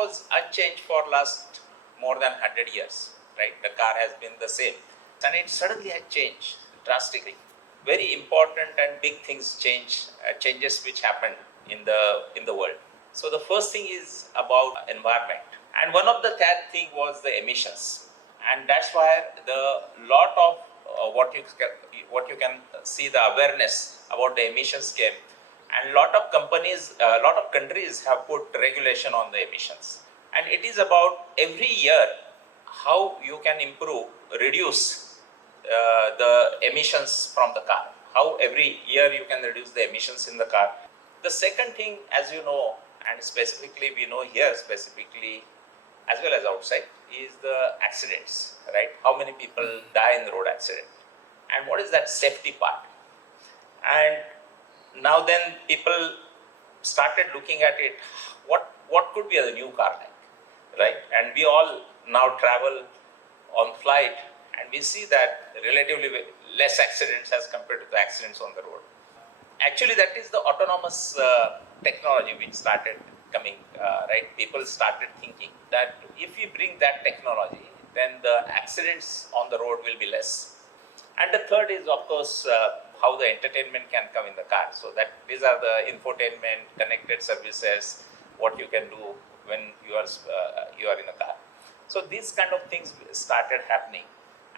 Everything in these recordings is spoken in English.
was unchanged for last more than 100 years, right? The car has been the same. And it suddenly had changed drastically. Very important and big things changes which happened in the world. So the first thing is about environment. And one of the third thing was the emissions. And that's why the lot of what you can see the awareness about the emissions came, and lot of companies, a lot of countries have put regulation on the emissions, and it is about every year how you can improve, reduce the emissions from the car, how every year you can reduce the emissions in the car. The second thing, as you know, and specifically we know here specifically as well as outside, is the accidents, right? How many people die in the road accident, and what is that safety part? And now then people started looking at it, what could be a new car like, right? And we all now travel on flight, and we see that relatively less accidents as compared to the accidents on the road. Actually, that is the autonomous technology which started coming, right? People started thinking that if we bring that technology, then the accidents on the road will be less. And the third is, of course, how the entertainment can come in the car. So that these are the infotainment, connected services, what you can do when you are in a car. So these kind of things started happening,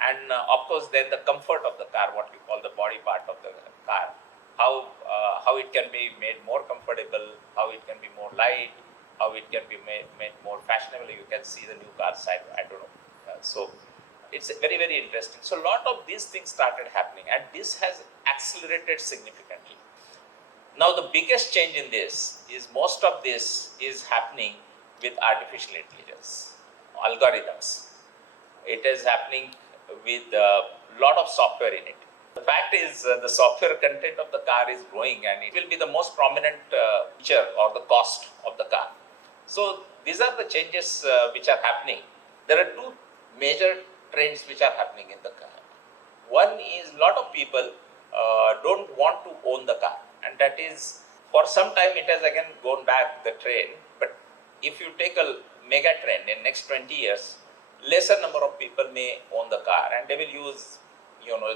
and of course, then the comfort of the car, what we call the body part of the car, how it can be made more comfortable, how it can be more light, how it can be made more fashionable. You can see the new car side. I don't know. So it's very, very interesting. So a lot of these things started happening, and this has accelerated significantly. Now the biggest change in this is most of this is happening with artificial intelligence, algorithms. It is happening with a lot of software in it. The fact is, the software content of the car is growing, and it will be the most prominent feature or the cost of the car. So these are the changes which are happening. There are two major trends which are happening in the car. One is a lot of people don't want to own the car, and that is, for some time it has again gone back the trend. But if you take a mega trend in next 20 years, lesser number of people may own the car, and they will use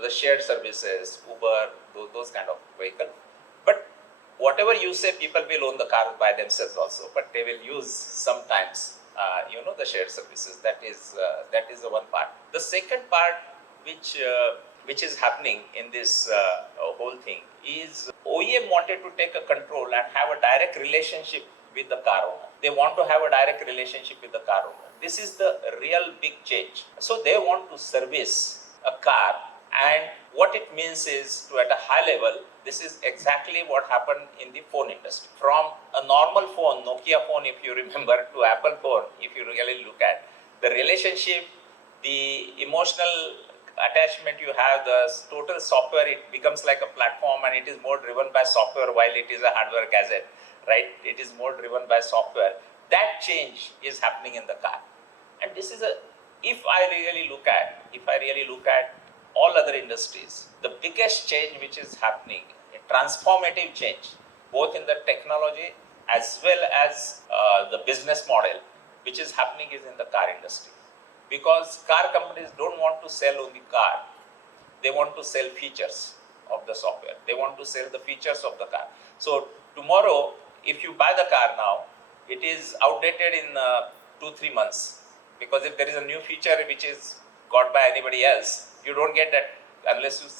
the shared services, Uber, those kind of vehicle. But whatever you say, people will own the car by themselves also, but they will use sometimes the shared services. That is the one part. The second part which is happening in this whole thing is OEM wanted to take a control and have a direct relationship with the car owner. They want to have a direct relationship with the car owner. This is the real big change. So they want to service a car, and what it means is to, at a high level, this is exactly what happened in the phone industry. From a normal phone, Nokia phone, if you remember, to Apple phone, if you really look at the relationship, the emotional attachment you have, the total software, it becomes like a platform, and it is more driven by software while it is a hardware gadget, right? It is more driven by software. That change is happening in the car. And this is if I really look at all other industries, the biggest change which is happening, a transformative change, both in the technology as well as the business model, which is happening is in the car industry. Because car companies don't want to sell only car, they want to sell features of the software. They want to sell the features of the car. So tomorrow, if you buy the car now, it is outdated in 2-3 months, because if there is a new feature which is got by anybody else, you don't get that unless you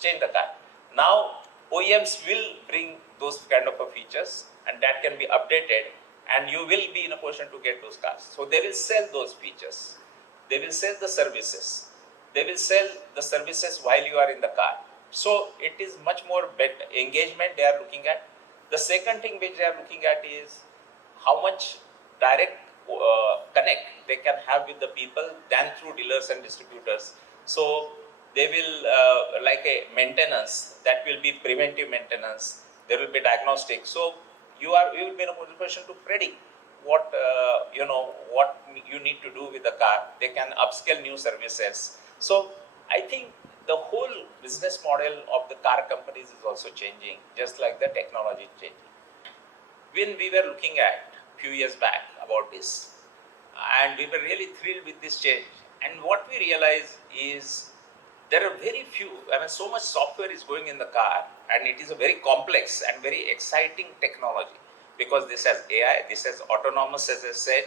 change the car. Now OEMs will bring those kind of features, and that can be updated, and you will be in a position to get those cars. So they will sell those features. They will sell the services. They will sell the services while you are in the car. So it is much more better engagement they are looking at. The second thing which they are looking at is how much direct connect they can have with the people than through dealers and distributors. So they will like a maintenance, that will be preventive maintenance. There will be diagnostic. So you will be in a position to predict what what you need to do with the car. They can upscale new services. So I think the whole business model of the car companies is also changing, just like the technology changing. When we were looking at a few years back about this, and we were really thrilled with this change. And what we realized is there are very few, I mean, so much software is going in the car, and it is a very complex and very exciting technology because this has AI, this has autonomous, as I said,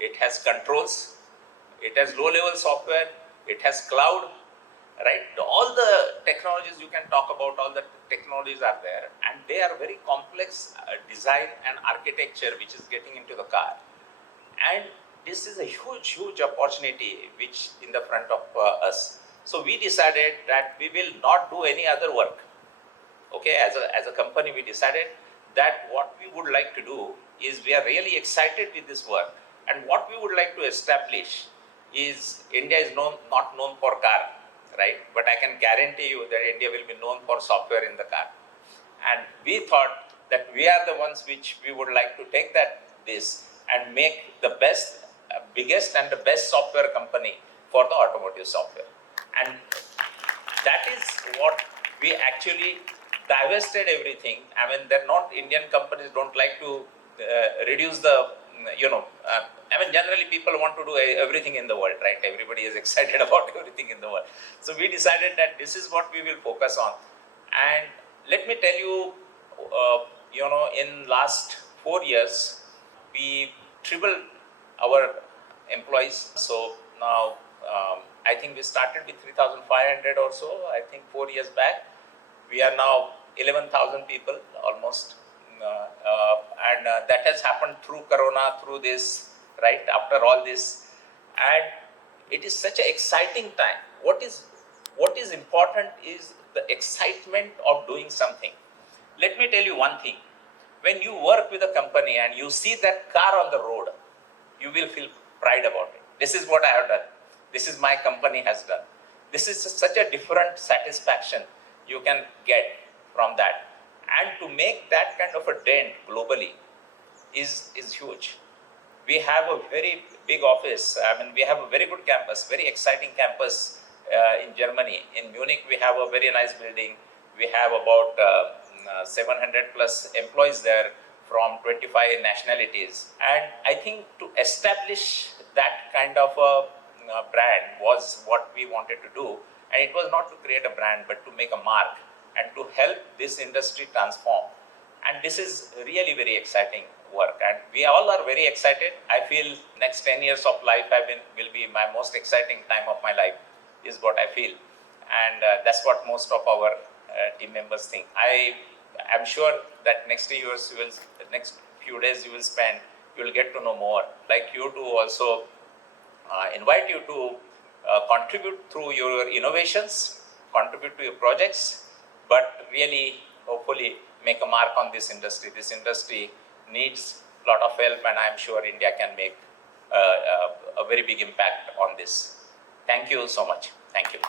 it has controls, it has low level software, it has cloud, right? All the technologies you can talk about, all the technologies are there, and they are very complex design and architecture which is getting into the car. And this is a huge opportunity which in the front of us. So we decided that we will not do any other work. Okay, as a company, we decided that what we would like to do is we are really excited with this work, and what we would like to establish is India is not known for car, right? But I can guarantee you that India will be known for software in the car. And we thought that we are the ones which we would like to take this and make the best, biggest and the best software company for the automotive software. And that is what we actually divested everything. I mean, they're not, Indian companies don't like to reduce the, I mean, generally people want to do everything in the world, right? Everybody is excited about everything in the world. So we decided that this is what we will focus on. And let me tell you, in last 4 years, we tripled our employees. So now, I think we started with 3,500 or so, I think 4 years back. We are now 11,000 people almost. And that has happened through Corona, through this, right, after all this. And it is such an exciting time. What is important is the excitement of doing something. Let me tell you one thing. When you work with a company and you see that car on the road, you will feel pride about it. This is what I have done. This is my company has done. This is such a different satisfaction you can get from that. And to make that kind of a dent globally is huge. We have a very big office. I mean, we have a very good campus, very exciting campus in Germany. In Munich, we have a very nice building. We have about 700 plus employees there from 25 nationalities. And I think to establish that kind of a brand was what we wanted to do. And it was not to create a brand, but to make a mark and to help this industry transform. And this is really very exciting work. And we all are very excited. I feel next 10 years of life will be my most exciting time of my life, is what I feel. And that's what most of our team members think. I'm sure that next few days you will get to know more. Like you to also invite you to contribute through your innovations, contribute to your projects, but really, hopefully, make a mark on this industry. This industry needs a lot of help, and I'm sure India can make a very big impact on this. Thank you so much. Thank you.